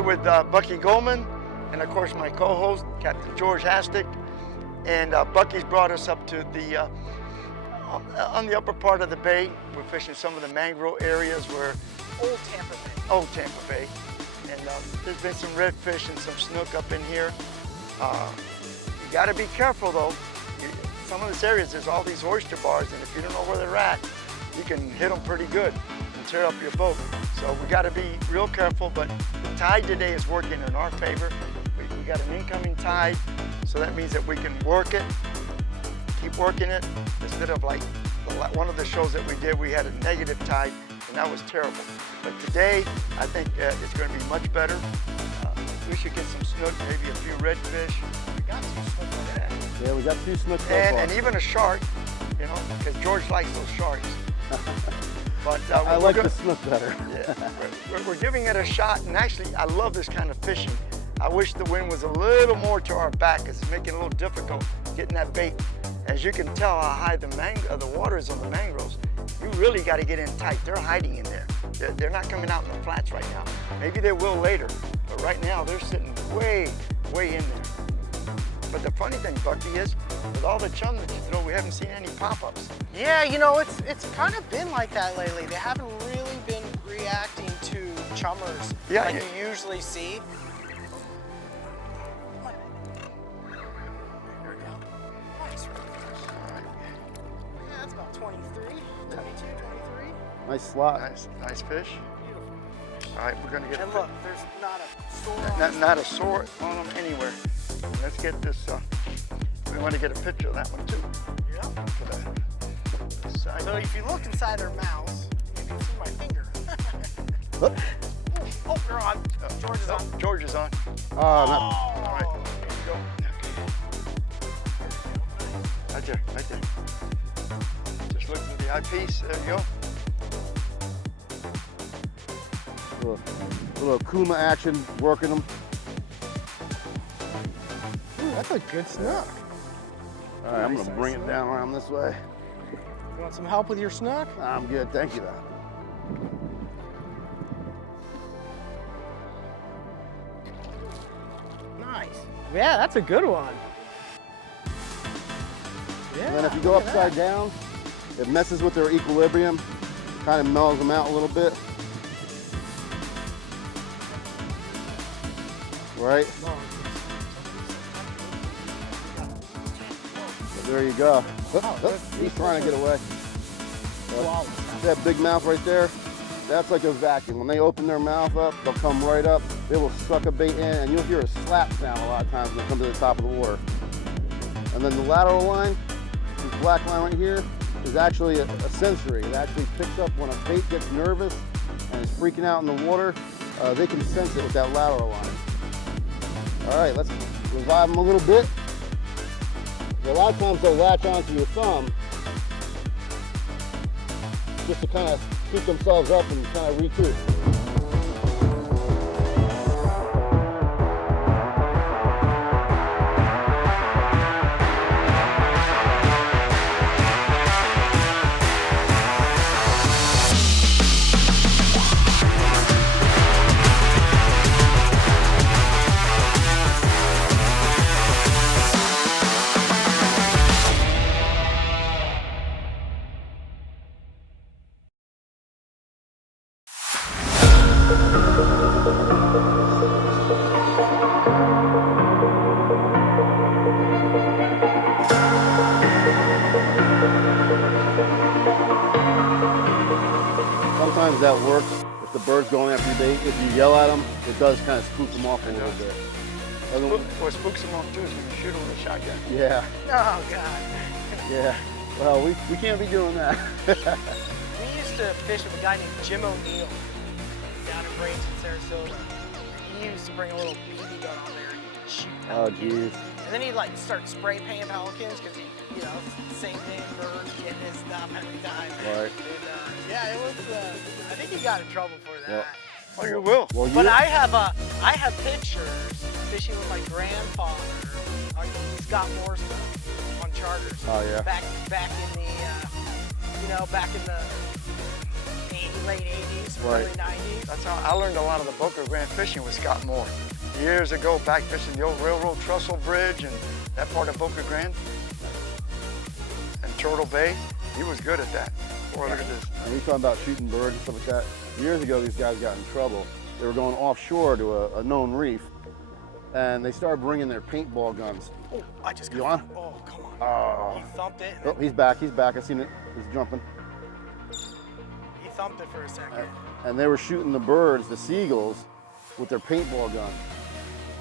today with Bucky Goldman, and of course my co-host, Captain George Hastic. And Bucky's brought us up to the, on the upper part of the bay. We're fishing some of the mangrove areas where... Old Tampa Bay. Old Tampa Bay. And there's been some redfish and some snook up in here. You gotta be careful though. Some of these areas, there's all these oyster bars, and if you don't know where they're at, you can hit them pretty good and tear up your boat. So we gotta be real careful, but the tide today is working in our favor. We got an incoming tide, so that means that we can work it, keep working it, instead of like one of the shows that we did, we had a negative tide, and that was terrible. But today, I think it's gonna be much better. We should get some snook, maybe a few redfish. We got some snook over there. Yeah, we got 2 snook so far. And even a shark, you know, because George likes those sharks. But I like the snook better. Yeah, we're giving it a shot, and actually, I love this kind of fishing. I wish the wind was a little more to our back, because it's making it a little difficult getting that bait. As you can tell how high the water is on the mangroves, you really got to get in tight. They're hiding in there. They're not coming out in the flats right now. Maybe they will later, but right now they're sitting way, way in there. But the funny thing, Bucky, is with all the chum that you throw, we haven't seen any pop-ups. Yeah, you know, it's kind of been like that lately. They haven't really been reacting to chummers like you usually see. Yeah, that's about 23, 22, 23. Nice slot. Nice fish. Beautiful. All right, we're gonna get. And look, there's not a sore. Not a sore on them anywhere. Let's get this. We want to get a picture of that one too. Yeah. For the side. So if you look inside their mouths, you can see my finger. Oh, you're on. George is on. George is on. Oh, All right, here we go. Okay. Right there. Just look for the eyepiece. There you go. little okuma action, working them. Ooh, that's a good snook. All right, I'm gonna bring it down around this way. You want some help with your snook? I'm good, thank you though. Nice. Yeah, that's a good one. Yeah, And then if you go upside down, it messes with their equilibrium, kind of mellows them out a little bit. Right? So there you go. He's trying to get away. That big mouth right there, that's like a vacuum. When they open their mouth up, they'll come right up. They will suck a bait in, and you'll hear a slap sound a lot of times when they come to the top of the water. And then the lateral line, this black line right here, is actually a sensory. It actually picks up when a bait gets nervous and is freaking out in the water. They can sense it with that lateral line. All right, let's revive them a little bit. A lot of times they'll latch onto your thumb just to kind of keep themselves up and kind of recoup. Sometimes that works if the bird's going after your bait. If you yell at them, it does kind of spook them off a little bit. What spooks them off too is when you shoot them with a shotgun. Yeah. Oh, God. Yeah. Well, we can't be doing that. We used to fish with a guy named Jim O'Neill down in Branson, Sarasota. He used to bring a little BB gun on there and shoot pelicans. Oh, geez. And then he'd like start spray painting pelicans because he, you know, same thing, birds getting his stuff every time. Right. And, yeah, it was, I think he got in trouble for that. Oh, you will. Well, But I have pictures fishing with my grandfather. He's got more stuff on charters. Oh, yeah. Back in the, you know, back in the 80s. late 80s, Right. early 90s. That's how I learned a lot of the Boca Grande fishing with Scott Moore. Years ago, back fishing the old railroad trestle bridge and that part of Boca Grande. And Turtle Bay, he was good at that. Boy, look at this. And we talking about shooting birds and stuff like that. Years ago, these guys got in trouble. They were going offshore to a known reef, and they started bringing their paintball guns. Oh, I just got You on? Oh, come on. Oh. He thumped it. Oh, he's back. He's back. I seen it. He's jumping. He thumped it for a second. And they were shooting the birds, the seagulls, with their paintball gun.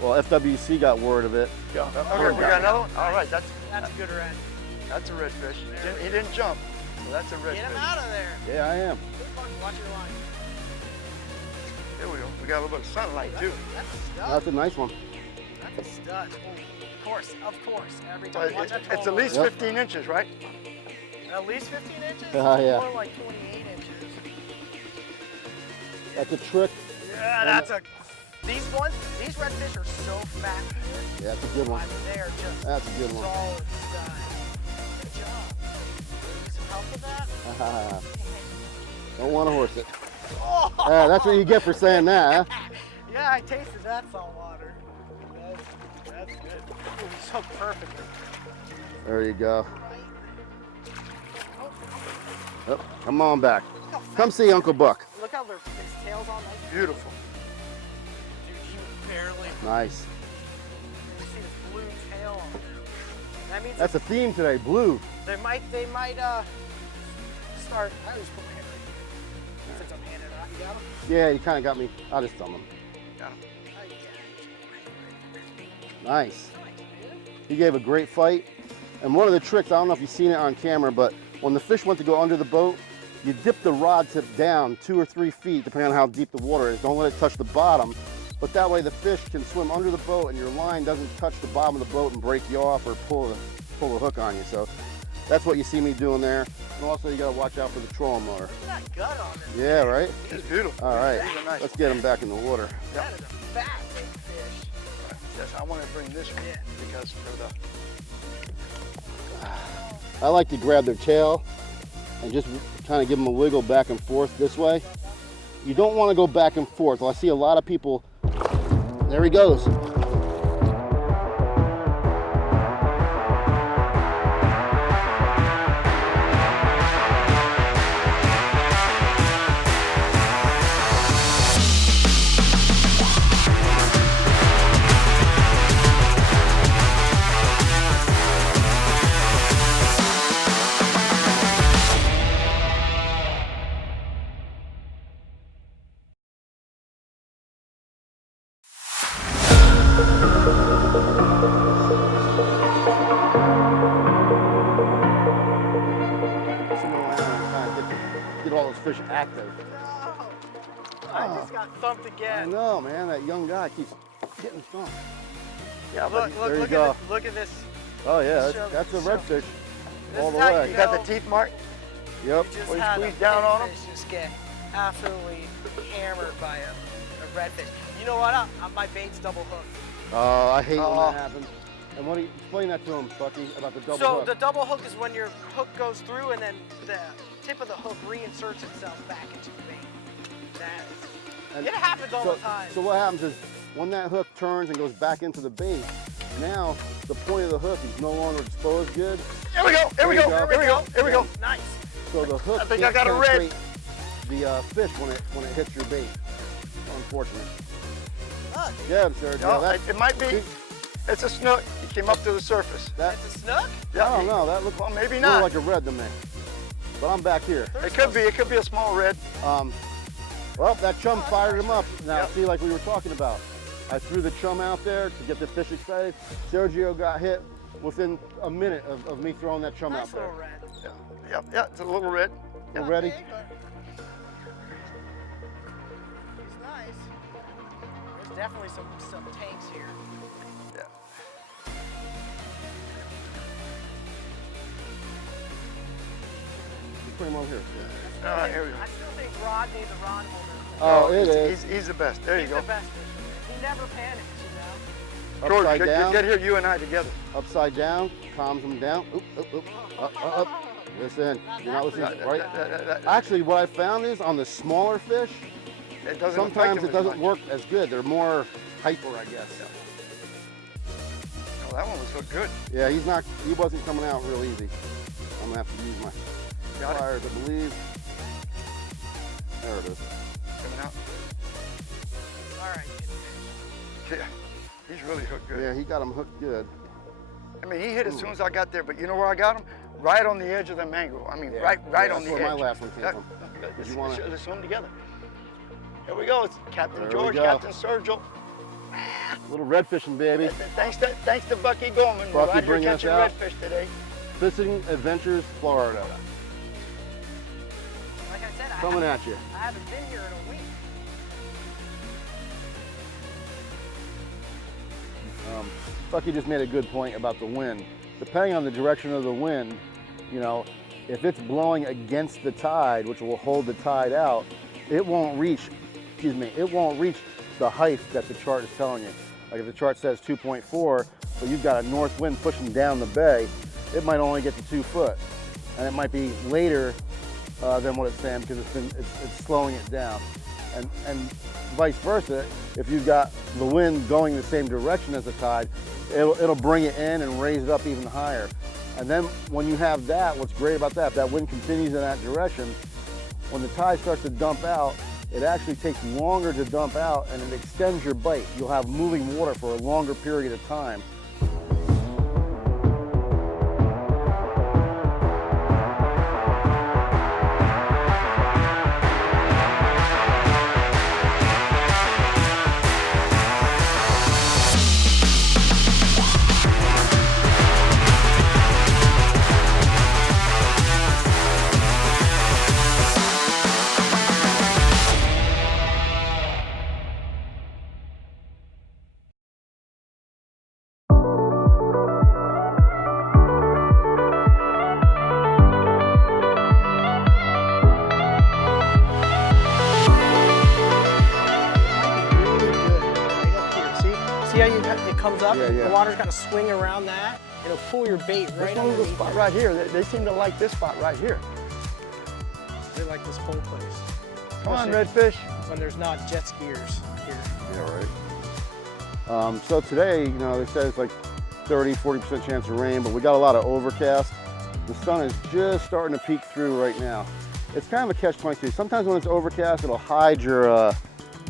Well, FWC got word of it. Yeah. Okay, we got another one? All right, that's That's a good red. a redfish. He didn't jump, so that's a redfish. Get him out of there. Yeah, I am. Watch your line. There we go. We got a little bit of sunlight too. That's a stud. That's a nice one. That's a stud. Oh, of course. Every Well, time. Watch that it's at troll. least Yep. 15 inches, right? At least 15 inches? Yeah. More like 28 inches. That's a trick. Yeah, that's a... These redfish are so fat here. Yeah, that's a good one. I mean, they are just That's a good one. solid studs. Good job. Need some help with that? Don't want to horse it. Oh! Yeah, that's what you get for saying that, huh? Yeah, I tasted that salt water. That's good. Ooh, he's hooked perfectly. There you go. Right. Oh, come on back. Look how fat- Come see Uncle Buck. Look how his tail's all nice. Beautiful. Dude, he barely. Nice. You see this blue tail on there. That means That's a theme today, blue. they might start. I always put my hand right here. Since I'm handed out. You got him? Yeah, you kind of got me. I'll just thumb him. Yeah. Nice. He gave a great fight. And one of the tricks, I don't know if you've seen it on camera, but when the fish went to go under the boat, you dip the rod tip down 2 or 3 feet, depending on how deep the water is. Don't let it touch the bottom. But that way the fish can swim under the boat and your line doesn't touch the bottom of the boat and break you off or pull the hook on you. So that's what you see me doing there. And also you gotta watch out for the trolling motor. Look at that gut on it. Yeah, right? It's beautiful. All right, These are nice. let's get him back in the water. That is a fat big fish. Yes, I want to bring this one Yeah. because for the I like to grab their tail and just kind of give them a wiggle back and forth this way. You don't want to go back and forth. Well, I see a lot of people. There he goes. Get all those fish active. No! I just got thumped I again. know, man. That young guy keeps getting thumped. yeah, but Look, There you look go. at this. Look at this. Oh yeah, Show- that's a show. redfish This all is the how way. you got the teeth mark. Yep. You just Well, you had squeeze a down big on 'em? fish just get absolutely hammered by a redfish. You know what? My bait's double hooked. Oh, I hate when Oh. that happens. And what do you explain that to him, Bucky, about the double So hook? the double hook is when your hook goes through and then the tip of the hook reinserts itself back into the bait. That is, And it happens all so, the time. So what happens is when that hook turns and goes back into the bait, now the point of the hook is no longer exposed good. Here we go. Here we There you go. go. Here we go. Here we go. Nice. So the hook I think I can't got a red. penetrate the fish when it hits your bait. Unfortunate. Look, Yeah, Sergio. No, that, it might be. It's a snook. He came up to the surface. that, it's a snook? Yeah, I don't know. That looks Well, maybe more not. like a red to me. But I'm back here. It could be. It could be a small red. Well, that chum fired him up. Now, Yep. see, like we were talking about. I threw the chum out there to get the fish excited. Sergio got hit within a minute of me throwing that chum Nice out there. little red. Yeah. It's a little red. You Not ready? big, but he's nice. There's definitely some tanks here. Yeah. Put him over here. All right, here we go. I still think Rodney the rod holder. Oh, it he's, is. He's the best. There you He's go. the best fish. He never panics, you know. George, Upside down. get here, you and I together. Upside down. Calms him down. Oop, oop, oop. Up, up, up. Listen, you're not listening, That- right? that- Actually, what I found is on the smaller fish, it doesn't sometimes affect it them as doesn't much. work as good. They're more hyper, I guess. Oh, that one was so good. Yeah, he wasn't coming out real easy. I'm gonna have to use my Got it. pliers, I believe. There it is. Coming out. All right. Yeah, he's really hooked good. Yeah, he got him hooked good. I mean, he hit as soon as I got there, but you know where I got him? Right on the edge of the mangrove. I mean, Yeah. right Yeah, on the that's edge. where my last one came from. Let's, you wanna- let's swim together. Here we go. It's Captain There we George, go. Captain Sergio. Little red fishing, baby. Thanks to Bucky Gorman. We're Bucky out here bringing us catching out. redfish today. Fishing Adventures, Florida. Like I said, Coming at you. I haven't been here in a week. Bucky just made a good point about the wind. Depending on the direction of the wind, you know, if it's blowing against the tide, which will hold the tide out, it won't reach, it won't reach the height that the chart is telling you. Like if the chart says 2.4, but you've got a north wind pushing down the bay, it might only get to 2 foot. And it might be later than what it's saying because it's slowing it down. And vice versa, if you've got the wind going the same direction as the tide, it'll bring it in and raise it up even higher. And then when you have that, what's great about that, if that wind continues in that direction, when the tide starts to dump out, it actually takes longer to dump out and it extends your bite. You'll have moving water for a longer period of time. See how it comes up? Yeah, yeah. The water's got to swing around that. It'll pull your bait right This one was the underneath spot it. right here. They seem to like this spot right here. They like this whole place. Come on, Especially redfish. when there's not jet skiers here. Yeah, right. So today, you know, they said it's like 30–40% chance of rain, but we got a lot of overcast. The sun is just starting to peek through right now. It's kind of a catch-22. Sometimes when it's overcast, it'll hide your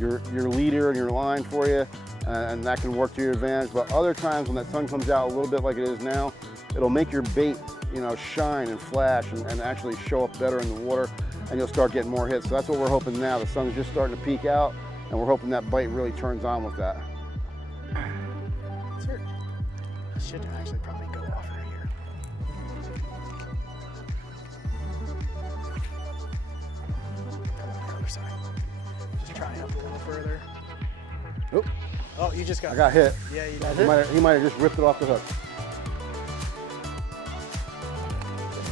leader and your line for you, and that can work to your advantage. But other times when that sun comes out a little bit like it is now, it'll make your bait, you know, shine and flash and actually show up better in the water, and you'll start getting more hits. So that's what we're hoping now. The sun's just starting to peek out, and we're hoping that bite really turns on with that. Sure. I should actually probably go off right here. Come on the other side. Just try up a little further. Oop, Oh, you just got. I got hit. Yeah, you That's did. it? He might have just ripped it off the hook.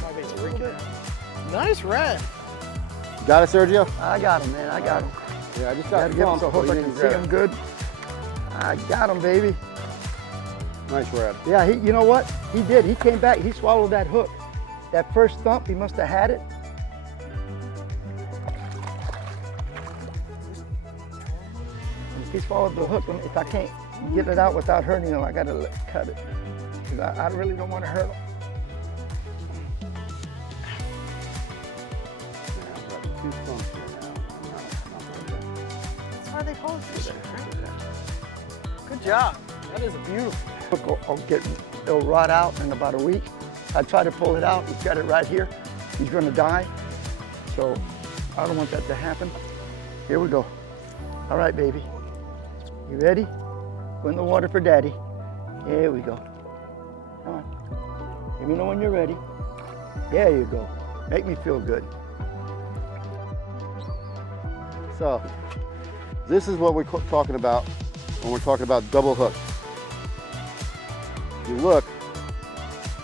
My bait's freaking out. Nice red. Got it, Sergio? I got him, man. I got him. Yeah, I just Gotta got get him bumped, so I hope but I he can didn't see grab him it. good. I got him, baby. Nice red. Yeah, you know what? He did. He came back. He swallowed that hook. That first thump, he must have had it. If he swallowed the hook, if I can't get it out without hurting him, I gotta cut it. 'Cause I really don't want to hurt him. Yeah, I've got 2 thumps here now. Not bad. That's why they call it fishing, right? Good job. That is beautiful. Hook it'll rot out in about a week. I try to pull it out. He's got it right here. He's gonna die. So I don't want that to happen. Here we go. All right, baby. You ready? Go in the water for daddy. Here we go. Come on. Let me know when you're ready. There you go. Make me feel good. So, this is what we're talking about when we're talking about double hook. If you look,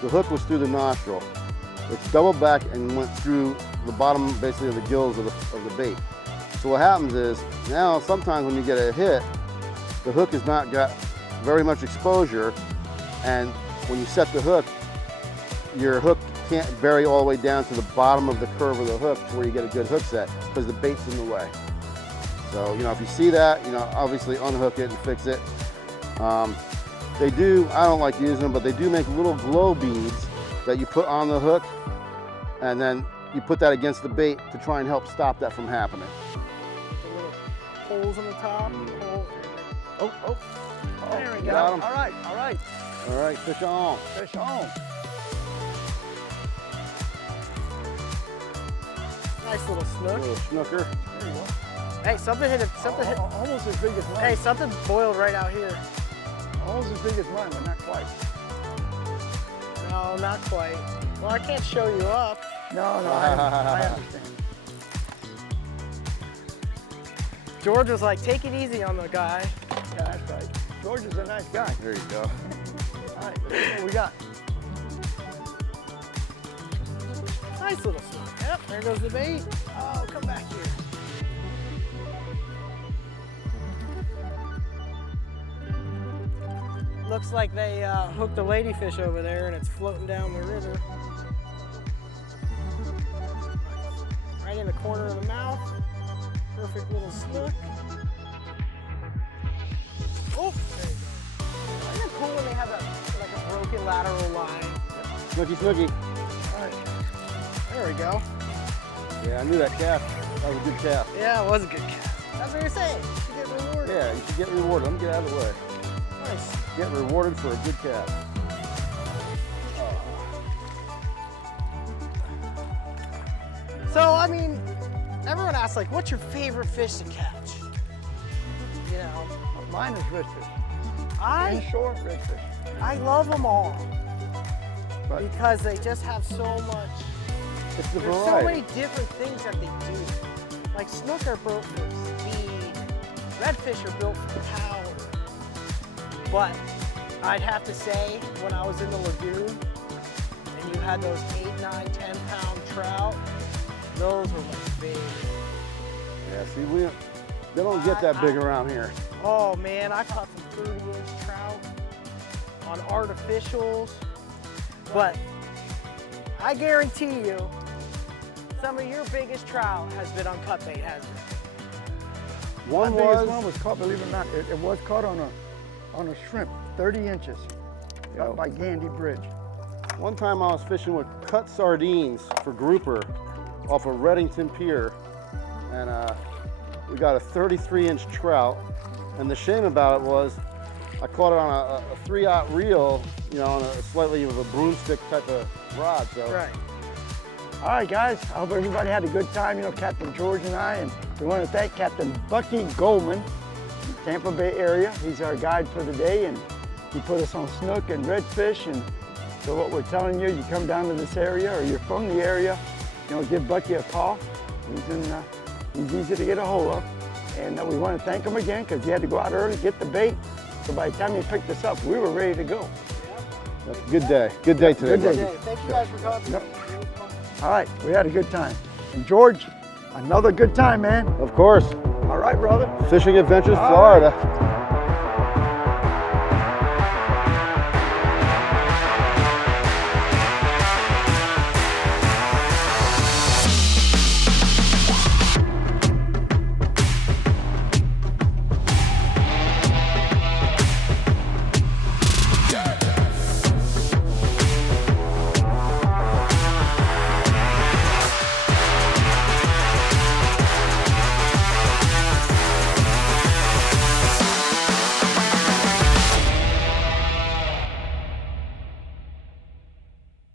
the hook was through the nostril. It's doubled back and went through the bottom, basically, of the gills of the bait. So what happens is, now sometimes when you get a hit, the hook has not got very much exposure, and when you set the hook, your hook can't bury all the way down to the bottom of the curve of the hook to where you get a good hook set because the bait's in the way. So, you know, if you see that, you know, obviously unhook it and fix it. They do, I don't like using them, but they do make little glow beads that you put on the hook, and then you put that against the bait to try and help stop that from happening. The little holes in the top. Oh. There we go. Got 'em. All right, all right. All right, fish on. Fish on. Nice little snook. Little snooker. There you go. Hey, something hit it. Something hit. Almost as big as mine. Hey, something boiled right out here. Almost as big as mine, but not quite. No, not quite. Well, I can't show you up. No, I understand. George was like, take it easy on the guy. Yeah, that's right. George is a nice guy. There you go. All right, let's see what we got. Nice little snook. Yep, there goes the bait. Oh, come back here. Looks like they hooked a ladyfish over there and it's floating down the river. Right in the corner of the mouth. Perfect little snook. Oh, there you go. Isn't it cool when they have like a broken lateral line? Snooky, snooky. All right, there we go. Yeah, I knew that cast. That was a good cast. Yeah, it was a good cast. That's what you're saying. You should get rewarded. Yeah, you should get rewarded. Let me get out of the way. Nice. Get rewarded for a good cast. So, I mean, everyone asks, like, what's your favorite fish to catch? You know, Mine is redfish. I Inshore redfish. love them all But because they just have so much. It's the There's so variety. many different things that they do. Like snook are built for speed, redfish are built for power. But I'd have to say, when I was in the lagoon and you had those 8, 9, 10 pound trout, those were my favorite. Yeah, see, they don't get that big around here. Oh man, I caught some 30-inch trout on artificials, but I guarantee you, some of your biggest trout has been on cut bait, hasn't it? my One biggest was, one was caught, believe it or not, it was caught on a shrimp, 30 inches, up by Gandy Bridge. one time I was fishing with cut sardines for grouper off of Reddington Pier, and we got a 33-inch trout. And the shame about it was, I caught it on a 3/0 reel, you know, on a slightly of a broomstick type of rod. So. Right. All right, guys, I hope everybody had a good time, you know, Captain George and I, and we want to thank Captain Bucky Goldman, Tampa Bay area. He's our guide for the day, and he put us on snook and redfish, and so what we're telling you, you come down to this area or you're from the area, you know, give Bucky a call. He's easy to get a hold of. And we want to thank him again because he had to go out early, get the bait. So by the time he picked us up, we were ready to go. That's a good day. Good day today, Good day. buddy. Okay, thank you guys for coming. Yep. All right, we had a good time. And George, another good time, man. Of course. All right, brother. Fishing Adventures, All Florida. right.